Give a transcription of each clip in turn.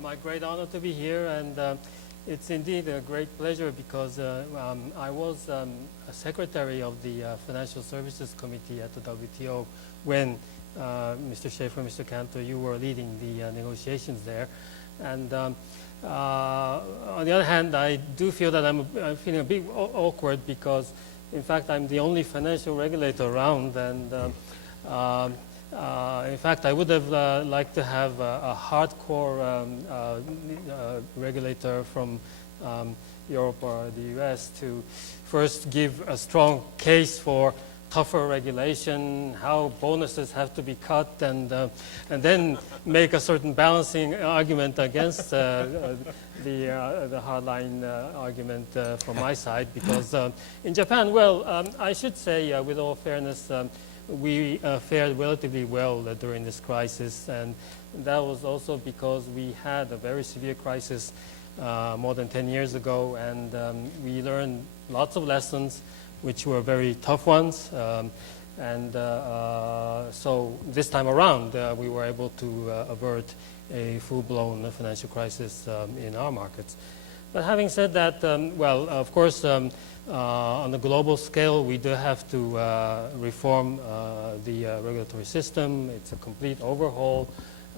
my great honor to be here, and it's indeed a great pleasure because I was a secretary of the Financial Services Committee at the WTO when Mr. Schaefer, Mr. Cantor, you were leading the negotiations there. And on the other hand, I do feel that I'm feeling a bit awkward because, in fact, I'm the only financial regulator around, and in fact, I would have liked to have a hardcore regulator from Europe or the US to first give a strong case for tougher regulation, how bonuses have to be cut, and then make a certain balancing argument against the hardline argument from my side. Because in Japan, well, I should say, with all fairness, we fared relatively well during this crisis, and that was also because we had a very severe crisis more than 10 years ago, and we learned lots of lessons which were very tough ones, so this time around we were able to avert a full-blown financial crisis in our markets. But having said that, well, of course, on the global scale, we do have to reform the regulatory system. It's a complete overhaul.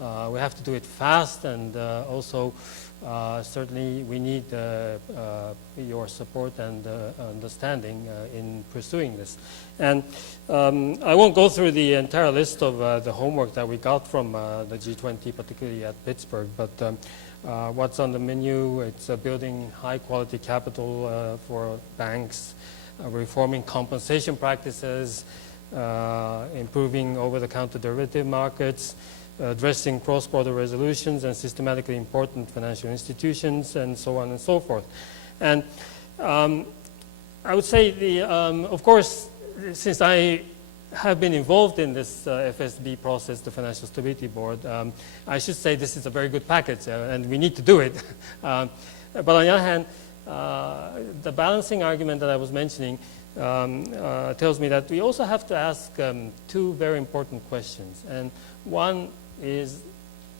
We have to do it fast, and also certainly we need your support and understanding in pursuing this. And I won't go through the entire list of the homework that we got from the G20, particularly at Pittsburgh, but what's on the menu? It's building high-quality capital for banks, reforming compensation practices, improving over-the-counter derivative markets, addressing cross-border resolutions and systematically important financial institutions, and so on and so forth. And I would say, of course, since I have been involved in this FSB process, the Financial Stability Board, I should say this is a very good package, and we need to do it. But on the other hand, the balancing argument that I was mentioning tells me that we also have to ask two very important questions. And one is,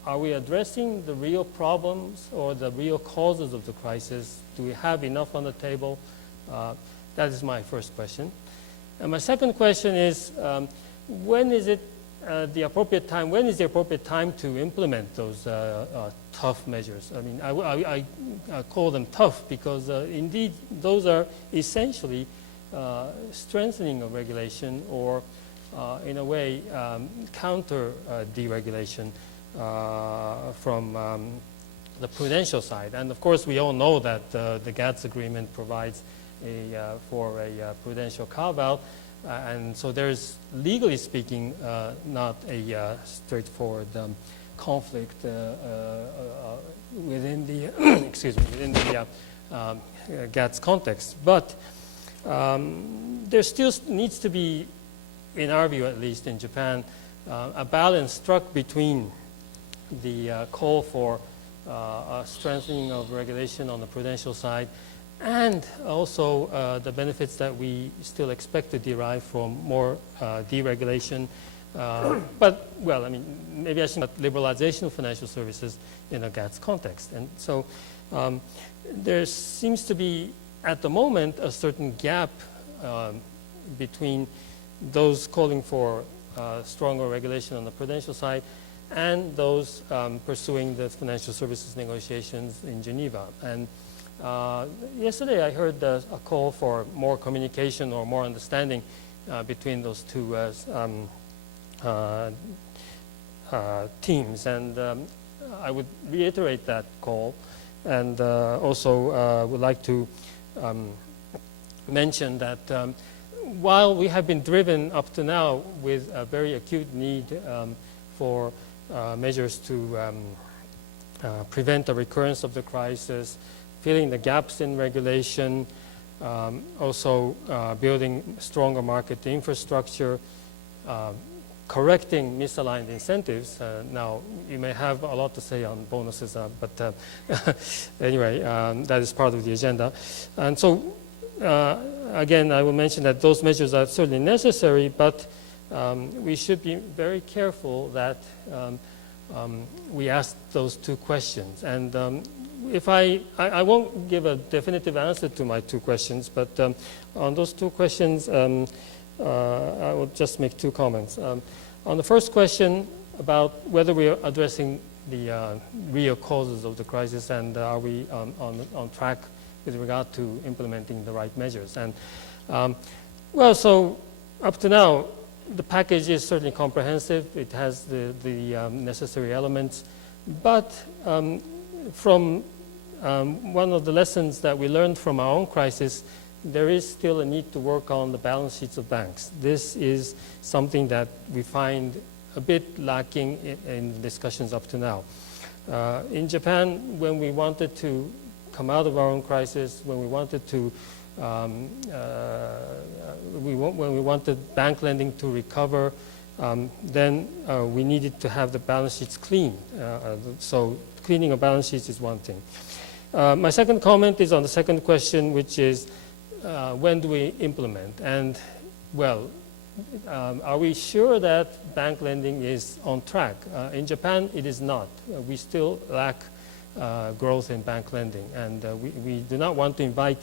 are we addressing the real problems or the real causes of the crisis? Do we have enough on the table? That is my first question. And my second question is, when is it the appropriate time? When is the appropriate time to implement those tough measures? I mean, I call them tough because indeed those are essentially strengthening of regulation, or in a way counter deregulation from the prudential side. And of course, we all know that the GATS agreement provides for a prudential carve-out, and so there's, legally speaking, not a straightforward conflict within the excuse me, within the GATS context. But there still needs to be, in our view at least in Japan, a balance struck between the call for a strengthening of regulation on the prudential side, and also the benefits that we still expect to derive from more deregulation. But, well, I mean, maybe I should not liberalization of financial services in a GATS context. And so there seems to be, at the moment, a certain gap between those calling for stronger regulation on the prudential side and those pursuing the financial services negotiations in Geneva. And yesterday I heard a call for more communication or more understanding between those two teams, and I would reiterate that call, and also would like to mention that while we have been driven up to now with a very acute need for measures to prevent the recurrence of the crisis, filling the gaps in regulation, also building stronger market infrastructure, correcting misaligned incentives. Now, you may have a lot to say on bonuses, but anyway, that is part of the agenda. And so, again, I will mention that those measures are certainly necessary, but we should be very careful that we asked those two questions. And if I won't give a definitive answer to my two questions, but on those two questions, I will just make two comments. On the first question about whether we are addressing the real causes of the crisis and are we on track with regard to implementing the right measures. And well, so up to now, the package is certainly comprehensive. It has the necessary elements. But from one of the lessons that we learned from our own crisis, there is still a need to work on the balance sheets of banks. This is something that we find a bit lacking in discussions up to now. In Japan, when we wanted to come out of our own crisis, when we wanted to when we wanted bank lending to recover, then we needed to have the balance sheets clean. So cleaning of balance sheets is one thing. My second comment is on the second question, which is when do we implement? And well, are we sure that bank lending is on track? In Japan, it is not. We still lack growth in bank lending, and we do not want to invite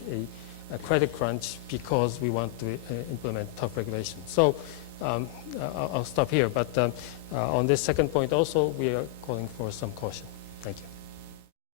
a credit crunch because we want to implement tough regulations. So I'll stop here, but on this second point also, we are calling for some caution. Thank you.